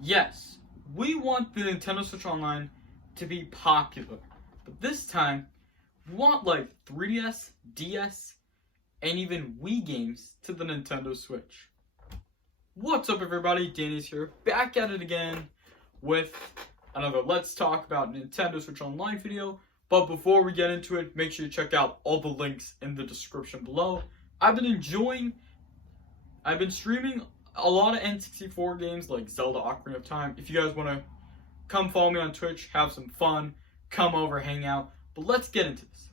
Yes, we want the Nintendo Switch Online to be popular, but this time we want like 3DS, DS, and even Wii games to the Nintendo Switch. What's up, everybody? Danny's here, back at it again with another Let's Talk About Nintendo Switch Online video. But before we get into it, make sure you check out all the links in the description below. I've been streaming a lot of N64 games like Zelda Ocarina of Time. If you guys want to come follow me on Twitch, have some fun, come over, hang out. But let's get into this.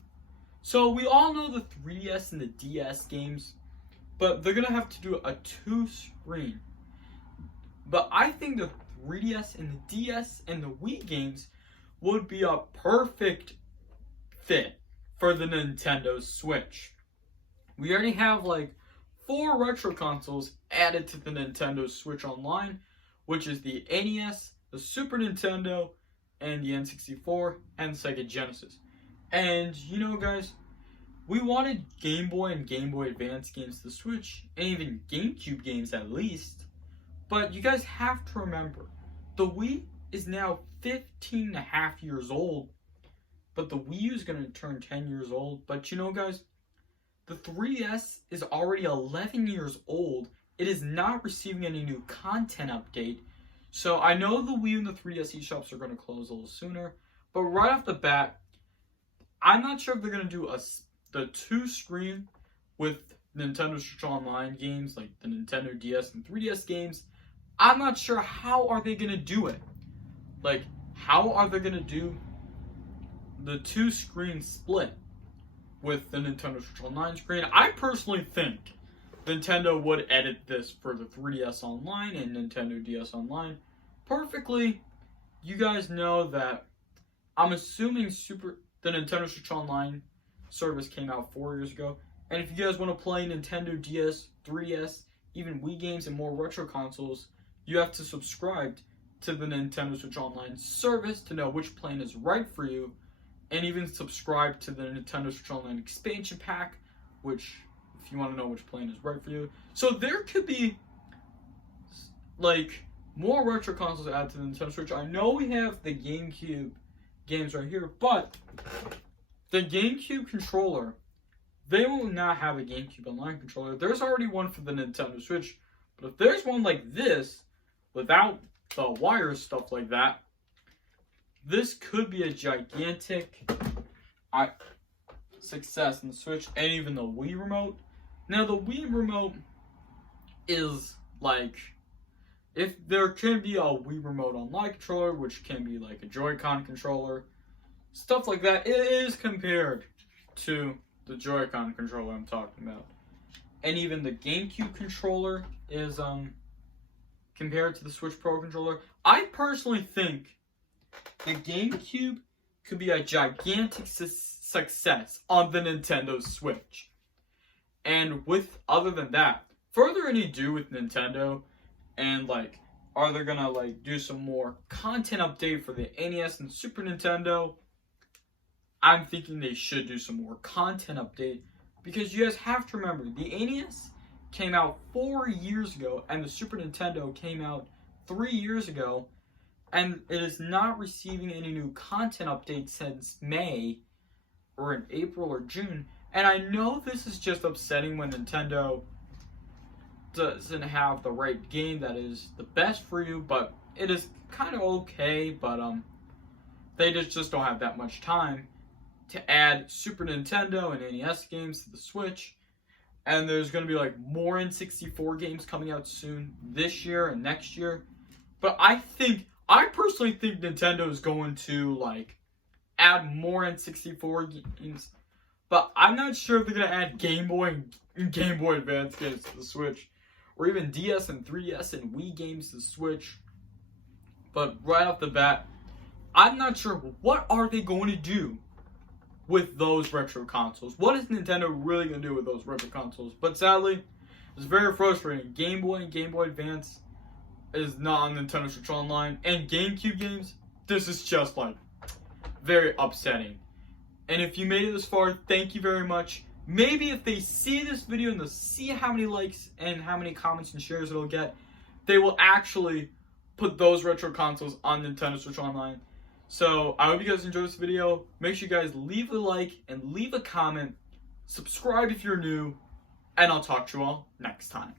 So we all know the 3DS and the DS games, but they're going to have to do a 2-screen. But I think the 3DS and the DS and the Wii games would be a perfect fit for the Nintendo Switch. We already have like 4 retro consoles added to the Nintendo Switch Online, which is the NES, the Super Nintendo, and the N64, and Sega Genesis. And you know, guys, we wanted Game Boy and Game Boy Advance games to the Switch, and even GameCube games at least. But you guys have to remember, the Wii is now 15 and a half years old, but the Wii U is going to turn 10 years old. But you know, guys, the 3DS is already 11 years old. It is not receiving any new content update. So I know the Wii U and the 3DS eShops are going to close a little sooner. But right off the bat, I'm not sure if they're going to do the 2-screen with Nintendo Switch Online games like the Nintendo DS and 3DS games. I'm not sure how are they going to do it. Like, how are they going to do the 2-screen split with the Nintendo Switch Online screen? I personally think Nintendo would edit this for the 3DS Online and Nintendo DS Online perfectly. You guys know that I'm assuming the Nintendo Switch Online service came out 4 years ago. And if you guys want to play Nintendo DS, 3DS, even Wii games and more retro consoles, you have to subscribe to the Nintendo Switch Online service to know which plan is right for you. And even subscribe to the Nintendo Switch Online expansion pack, which, if you want to know which plan is right for you. So there could be, like, more retro consoles added to the Nintendo Switch. I know we have the GameCube games right here, but the GameCube controller, they will not have a GameCube Online controller. There's already one for the Nintendo Switch, but if there's one like this, without the wires, stuff like that, this could be a gigantic success in the Switch and even the Wii Remote. Now, the Wii Remote is like, if there can be a Wii Remote Online controller, which can be like a Joy-Con controller, stuff like that, it is compared to the Joy-Con controller I'm talking about. And even the GameCube controller is compared to the Switch Pro controller. I personally think the GameCube could be a gigantic success on the Nintendo Switch. And other than that, further any ado with Nintendo, and like, are they gonna like do some more content update for the NES and Super Nintendo? I'm thinking they should do some more content update, because you guys have to remember, the NES came out 4 years ago, and the Super Nintendo came out 3 years ago, and it is not receiving any new content updates since May, or in April or June. And I know this is just upsetting when Nintendo doesn't have the right game that is the best for you, but it is kind of okay, but they just don't have that much time to add Super Nintendo and NES games to the Switch. And there's going to be like more N64 games coming out soon this year and next year. But I personally think Nintendo is going to like add more N64 games. But I'm not sure if they're going to add Game Boy and Game Boy Advance games to the Switch, or even DS and 3DS and Wii games to the Switch. But right off the bat, I'm not sure what are they going to do with those retro consoles. What is Nintendo really going to do with those retro consoles? But sadly, it's very frustrating. Game Boy and Game Boy Advance is not on Nintendo Switch Online. And GameCube games, this is just like very upsetting. And if you made it this far, thank you very much. Maybe if they see this video and they'll see how many likes and how many comments and shares it'll get, they will actually put those retro consoles on Nintendo Switch Online. So I hope you guys enjoyed this video. Make sure you guys leave a like and leave a comment. Subscribe if you're new. And I'll talk to you all next time.